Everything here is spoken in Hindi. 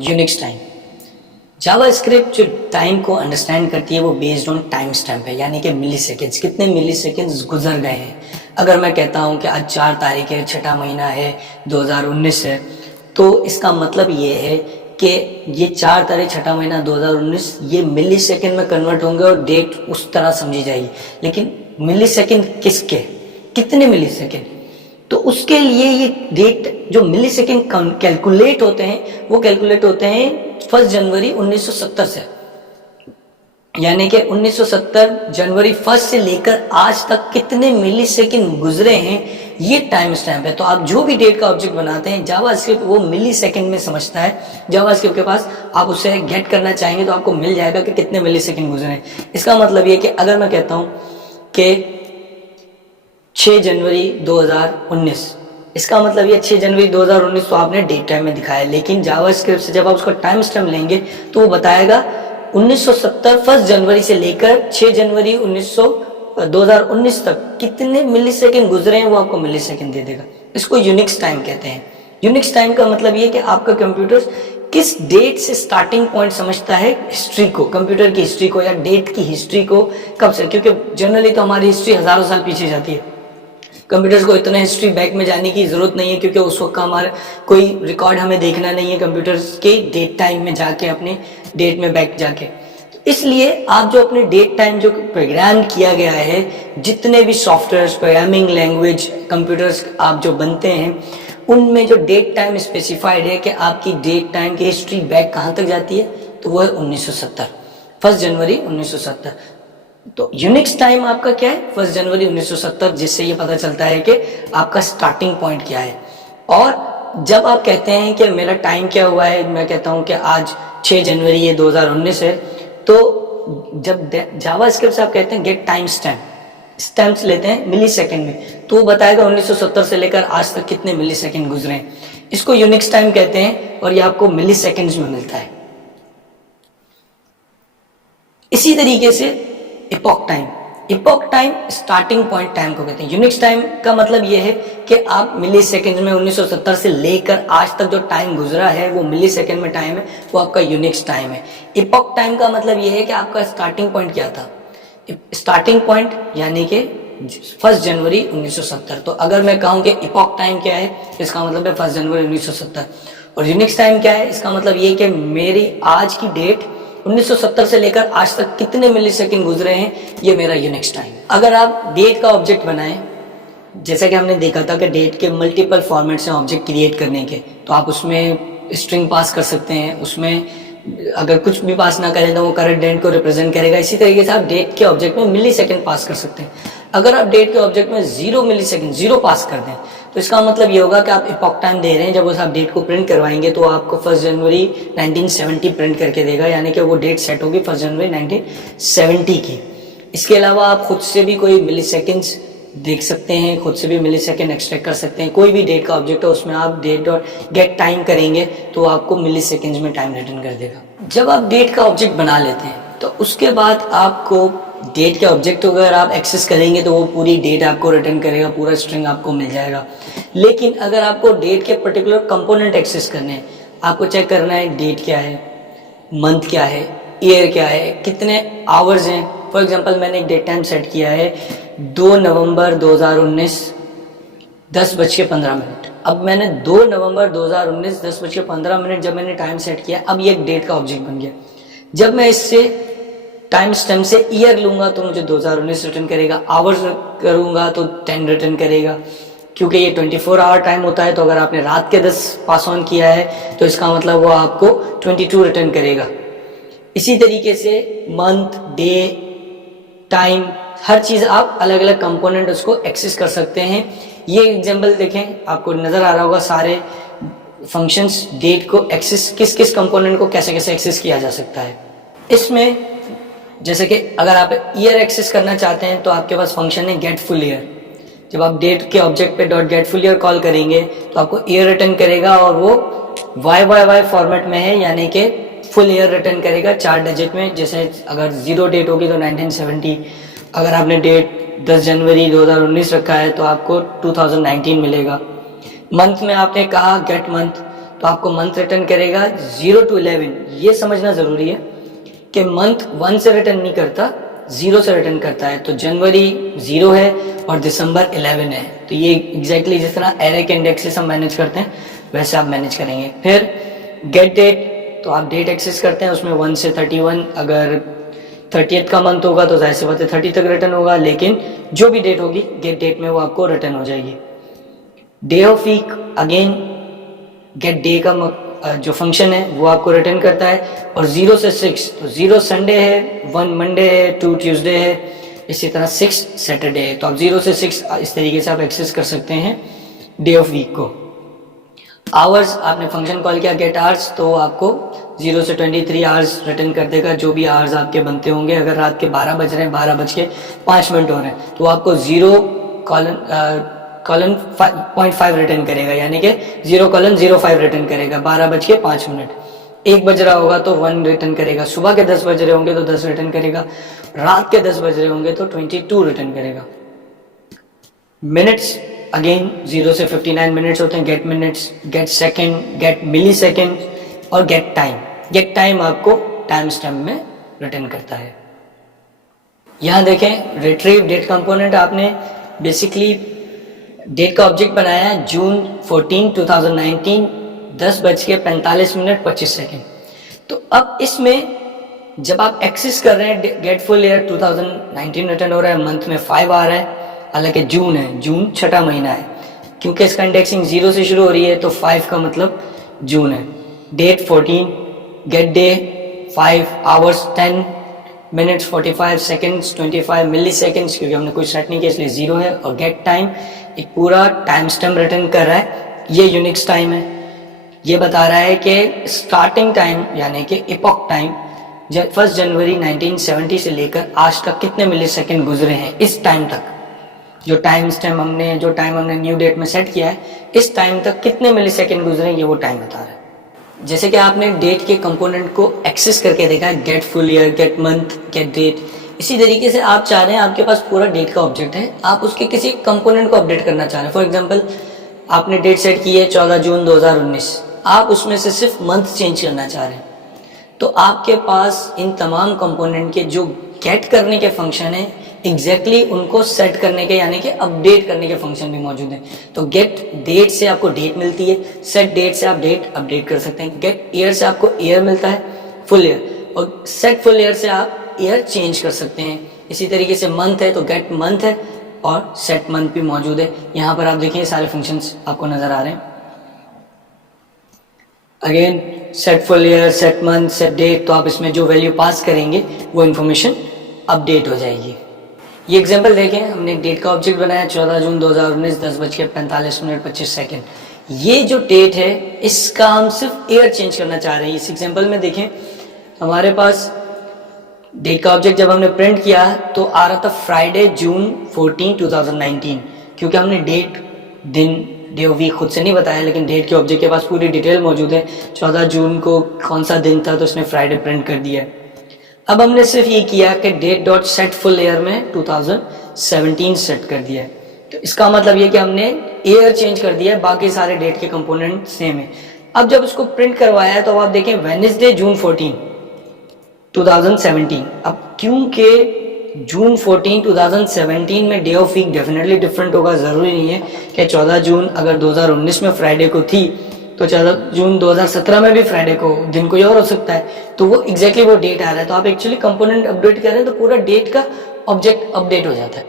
Unix time. जावास्क्रिप्ट जो टाइम को अंडरस्टैंड करती है वो बेस्ड ऑन टाइम स्टैम्प है, यानी कि मिली सेकेंड्स, कितने मिली सेकेंड्स गुजर गए हैं। अगर मैं कहता हूँ कि आज 4 तारीख है, 6ठा महीना है, 2019 है, तो इसका मतलब ये है कि ये 4 तारीख 6ठा महीना 2019 ये मिली सेकेंड में कन्वर्ट होंगे और डेट उस तरह समझी जाएगी। लेकिन मिली सेकेंड किसके, कितने मिली सेकेंड, तो उसके लिए ये डेट जो मिली सेकेंड कैलकुलेट होते हैं वो कैलकुलेट होते हैं 1 जनवरी 1970 से, यानी कि 1970 जनवरी 1 से लेकर आज तक कितने मिली सेकेंड गुजरे हैं ये टाइम स्टैम्प है। तो आप जो भी डेट का ऑब्जेक्ट बनाते हैं जावास्क्रिप्ट वो मिली सेकेंड में समझता है। जावास्क्रिप्ट के पास आप उससे गेट करना चाहेंगे तो आपको मिल जाएगा कि कितने मिली सेकेंड गुजरे हैं। इसका मतलब ये कि अगर मैं कहता हूं कि 6 जनवरी 2019, इसका मतलब ये 6 जनवरी 2019 तो आपने डेट टाइम में दिखाया, लेकिन जावास्क्रिप्ट से जब आप उसका टाइम स्टैम्प लेंगे तो वो बताएगा 1970 1 जनवरी से लेकर 6 जनवरी 2019 तक कितने मिली सेकेंड गुजरे हैं, वो आपको मिली सेकेंड दे देगा। इसको यूनिक्स टाइम कहते हैं। यूनिक्स टाइम का मतलब ये कि आपका कंप्यूटर किस डेट से स्टार्टिंग पॉइंट समझता है हिस्ट्री को, कंप्यूटर की हिस्ट्री को या डेट की हिस्ट्री को कब से, क्योंकि जनरली तो हमारी हिस्ट्री हजारों साल पीछे जाती है। कंप्यूटर्स को इतना हिस्ट्री बैक में जाने की जरूरत नहीं है, क्योंकि उस वक्त का हमारा कोई रिकॉर्ड हमें देखना नहीं है कंप्यूटर्स के डेट टाइम में जाके, अपने डेट में बैक जाके। तो इसलिए आप जो अपने डेट टाइम जो प्रोग्राम किया गया है, जितने भी सॉफ्टवेयर, प्रोग्रामिंग लैंग्वेज, कंप्यूटर्स आप जो बनते हैं, उनमें जो डेट टाइम स्पेसिफाइड है कि आपकी डेट टाइम की हिस्ट्री बैक कहाँ तक जाती है, तो वो है 1970, 1 जनवरी 1970। तो यूनिक्स टाइम आपका क्या है, 1 जनवरी 1970, जिससे ये पता चलता है कि आपका स्टार्टिंग पॉइंट क्या है। और जब आप कहते हैं कि मेरा टाइम क्या हुआ है, मैं कहता हूं कि आज 6 जनवरी ये 2019 है, तो जब जावास्क्रिप्ट से आप कहते हैं गेट टाइम स्टैम्प्स लेते हैं मिली सेकेंड में, तो वो बताएगा 1970 से लेकर आज तक कितने मिली सेकेंड गुजरे हैं। इसको यूनिक्स टाइम कहते हैं और ये आपको मिली सेकेंड्स में मिलता है। इसी तरीके से epoch time, epoch time starting point time को कहते हैं। यूनिक्स टाइम का मतलब यह है कि आप मिली सेकेंड में 1970 से लेकर आज तक जो टाइम गुजरा है वो मिली सेकेंड में टाइम है, वो आपका यूनिक्स टाइम है। इपॉक टाइम का मतलब यह है कि आपका स्टार्टिंग पॉइंट क्या था, स्टार्टिंग पॉइंट यानी कि 1 जनवरी 1970। तो अगर मैं कहूं कि इपॉक टाइम क्या है, इसका मतलब है 1 जनवरी 1970। और यूनिक्स टाइम क्या है, इसका मतलब ये कि मेरी आज की डेट 1970 से लेकर आज तक कितने मिली सेकेंड गुजरे हैं, ये मेरा यूनिक्स टाइम। अगर आप डेट का ऑब्जेक्ट बनाएं, जैसा कि हमने देखा था कि डेट के मल्टीपल फॉर्मेट्स हैं ऑब्जेक्ट क्रिएट करने के, तो आप उसमें स्ट्रिंग पास कर सकते हैं, उसमें अगर कुछ भी पास ना करें तो वो करंट डेट को रिप्रेजेंट करेगा। इसी तरीके से आप डेट के ऑब्जेक्ट में मिली सेकेंड पास कर सकते हैं। अगर आप डेट के ऑब्जेक्ट में 0 मिली सेकेंड 0 पास कर दें तो इसका मतलब ये होगा कि आप इपॉक टाइम दे रहे हैं। जब उस आप डेट को प्रिंट करवाएंगे तो आपको 1 जनवरी 1970 प्रिंट करके देगा, यानी कि वो डेट सेट होगी 1 जनवरी 1970 की। इसके अलावा आप खुद से भी कोई मिली सेकेंड्स देख सकते हैं, खुद से भी मिली सेकेंड एक्सट्रैक्ट कर सकते हैं। कोई भी डेट का ऑब्जेक्ट है उसमें आप डेट और गेट टाइम करेंगे तो आपको मिली सेकेंड्स में टाइम रिटर्न कर देगा। जब आप डेट का ऑब्जेक्ट बना लेते हैं तो उसके बाद आपको डेट के ऑब्जेक्ट अगर आप एक्सेस करेंगे तो वो पूरी डेट आपको रिटर्न करेगा, पूरा स्ट्रिंग आपको मिल जाएगा। लेकिन अगर आपको डेट के पर्टिकुलर कंपोनेंट एक्सेस करने हैं, आपको चेक करना है डेट क्या है, मंथ क्या है, ईयर क्या है, कितने आवर्स हैं। फॉर एग्जांपल मैंने एक डेट टाइम सेट किया है 2 नवंबर 2019 10:15। अब मैंने 2 नवंबर 2019 10:15 जब मैंने टाइम सेट किया, अब ये एक डेट का ऑब्जेक्ट बन गया। जब मैं इससे टाइम स्टैम्प से ईयर लूंगा तो मुझे 2019 रिटर्न करेगा, आवर्स करूंगा तो 10 रिटर्न करेगा, क्योंकि ये 24 आवर टाइम होता है। तो अगर आपने रात के 10 पास ऑन किया है तो इसका मतलब वो आपको 22 रिटर्न करेगा। इसी तरीके से मंथ, डे, टाइम, हर चीज आप अलग अलग कंपोनेंट उसको एक्सेस कर सकते हैं। ये एग्जांपल देखें, आपको नजर आ रहा होगा सारे फंक्शंस डेट को एक्सेस, किस किस कंपोनेंट को कैसे कैसे एक्सेस किया जा सकता है। इसमें जैसे कि अगर आप ईयर एक्सेस करना चाहते हैं तो आपके पास फंक्शन है गेट फुल ईयर। जब आप डेट के ऑब्जेक्ट पे dot gate full year call करेंगे तो आपको ईयर रिटर्न करेगा और वो YYY फॉर्मेट में है, यानी कि फुल ईयर रिटर्न करेगा 4 डिजिट में। जैसे अगर 0 डेट होगी तो 1970, अगर आपने डेट 10 जनवरी 2019 रखा है तो आपको 2019 मिलेगा। मंथ में आपने कहा गेट मंथ, तो आपको मंथ रिटर्न करेगा 0 to 11। ये समझना ज़रूरी है कि मंथ 1 से रिटर्न नहीं करता, 0 से रिटर्न करता है। तो जनवरी 0 है और दिसंबर 11 है। तो ये एग्जैक्टली जिस तरह एरे के इंडेक्सेस हम मैनेज करते हैं वैसे आप मैनेज करेंगे। फिर गेट डेट, तो आप डेट एक्सेस करते हैं, उसमें 1 से 31, अगर 30th का मंथ होगा तो जाहिर सी बात है 30 तक रिटर्न होगा, लेकिन जो भी डेट होगी गेट डेट में वो आपको रिटर्न हो जाएगी। Day of week, again get day का जो फंक्शन है वो आपको रिटर्न करता है। और 0 से 6, तो 0 संडे है, 1 मंडे है, 2 ट्यूसडे है, इसी तरह 6 सैटरडे है। तो आप 0 से 6 इस तरीके से आप एक्सेस कर सकते हैं डे ऑफ वीक को। आवर्स, आपने फंक्शन कॉल किया गेट आवर्स, तो आपको 0 से 23 आवर्स रिटर्न कर देगा, जो भी आवर्स आपके बनते होंगे। अगर रात के 12 बज रहे हैं, 12:05 हो रहे हैं, तो आपको 0:05 रिटर्न करेगा, यानी कि 0:05 रिटर्न करेगा 12:05। 1 बज रहा होगा तो 1 रिटर्न करेगा, सुबह के 10 बज रहे होंगे तो 10 रिटर्न करेगा, रात के 10 बज रहे होंगे तो 22 रिटर्न करेगा। मिनट्स, अगेन 0 से 59 मिनट्स होते हैं। Get minutes, get second, get millisecond और गेट टाइम। गेट टाइम आपको टाइम स्टैम्प में रिटर्न करता है। यहाँ देखें रिट्रीव डेट कंपोनेंट, आपने बेसिकली डेट का ऑब्जेक्ट बनाया है जून 14, 2019, 10:45 तो अब इसमें जब आप एक्सेस कर रहे हैं गेट फुल ईयर 2019 रिटर्न हो रहा है, मंथ में 5 आ रहा है, हालांकि जून है, जून छठा महीना है, क्योंकि इसका इंडेक्सिंग 0 से शुरू हो रही है तो 5 का मतलब जून है। Date 14, get day 5, hours 10, minutes 45 seconds, 25 milliseconds, क्योंकि हमने कुछ सेट नहीं किया इसलिए 0 है। और गेट टाइम एक पूरा टाइम स्टैम्प रिटर्न कर रहा है, ये यूनिक्स टाइम है। ये बता रहा है कि स्टार्टिंग टाइम यानी कि इपॉक टाइम 1 जनवरी 1970 से लेकर आज तक कितने मिली सेकेंड गुजरे हैं, इस टाइम तक जो टाइम हमने न्यू डेट में सेट किया है, इस टाइम तक कितने मिली सेकेंड गुजरे ये वो टाइम बता रहा है। जैसे कि आपने डेट के कंपोनेंट को एक्सेस करके देखा है, get full year, get month, get date, इसी तरीके से आप चाह रहे हैं, आपके पास पूरा डेट का ऑब्जेक्ट है, आप उसके किसी कंपोनेंट को अपडेट करना चाह रहे हैं। फॉर एग्जांपल आपने डेट सेट की है 14 जून 2019, आप उसमें से सिर्फ मंथ चेंज करना चाह रहे हैं, तो आपके पास इन तमाम कंपोनेंट के जो गेट करने के फंक्शन है एग्जैक्टली उनको सेट करने के यानी कि अपडेट करने के फंक्शन भी मौजूद हैं। तो गेट डेट से आपको डेट मिलती है, सेट डेट से आप डेट अपडेट कर सकते हैं, गेट ईयर से आपको ईयर मिलता है फुल ईयर, और सेट फुल ईयर से आप ईयर चेंज कर सकते हैं। इसी तरीके से मंथ है तो गेट मंथ है और सेट मंथ भी मौजूद है। यहाँ पर आप देखिए सारे फंक्शंस आपको नजर आ रहे हैं। Again set full year, set month, set date, तो आप इसमें जो वैल्यू पास करेंगे वो इन्फॉर्मेशन अपडेट हो जाएगी। ये एग्जांपल देखें, हमने एक डेट का ऑब्जेक्ट बनाया 14 जून 2019, 10:45 ये जो डेट है इसका हम सिर्फ ईयर चेंज करना चाह रहे हैं। इस एग्जांपल में देखें हमारे पास डेट का ऑब्जेक्ट जब हमने प्रिंट किया तो आ रहा था फ्राइडे जून 14, 2019, क्योंकि हमने डेट, दिन, डे ऑफ वीक खुद से नहीं बताया, लेकिन डेट के ऑब्जेक्ट के पास पूरी डिटेल मौजूद है। 14 जून को कौन सा दिन था तो उसने फ्राइडे प्रिंट कर दिया है। अब हमने सिर्फ ये किया कि date dot set full year में 2017 सेट कर दिया है, तो इसका मतलब ये कि हमने ईयर चेंज कर दिया है, बाकी सारे डेट के कंपोनेंट सेम है। अब जब उसको प्रिंट करवाया है तो आप देखें वेडनेसडे जून 14, 2017। अब क्योंकि जून 14, 2017 में day of week definitely different होगा, ज़रूरी नहीं है कि 14 जून अगर 2019 में फ्राइडे को थी तो 14 जून 2017 में भी फ्राइडे को दिन कोई और हो सकता है, तो वो एग्जैक्टली वो डेट आ रहा है। तो आप एक्चुअली कंपोनेंट अपडेट कर रहे हैं तो पूरा डेट का ऑब्जेक्ट अपडेट हो जाता है।